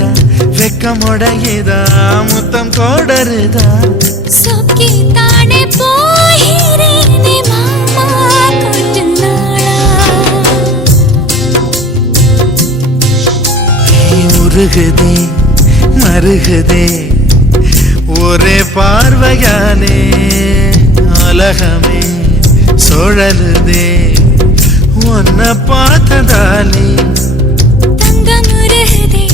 வருதா வெக்கம் உடையுதா முத்தம் கோடருதா சொக்கி தானே போகிறேனே மாமா கொஞ்ச நாளா உருகுதே மருகுதே ஒரே பார்வையாலே உலகமே சுழலுதே உன்னை பார்த்ததாலே தங்கம் உருகுதே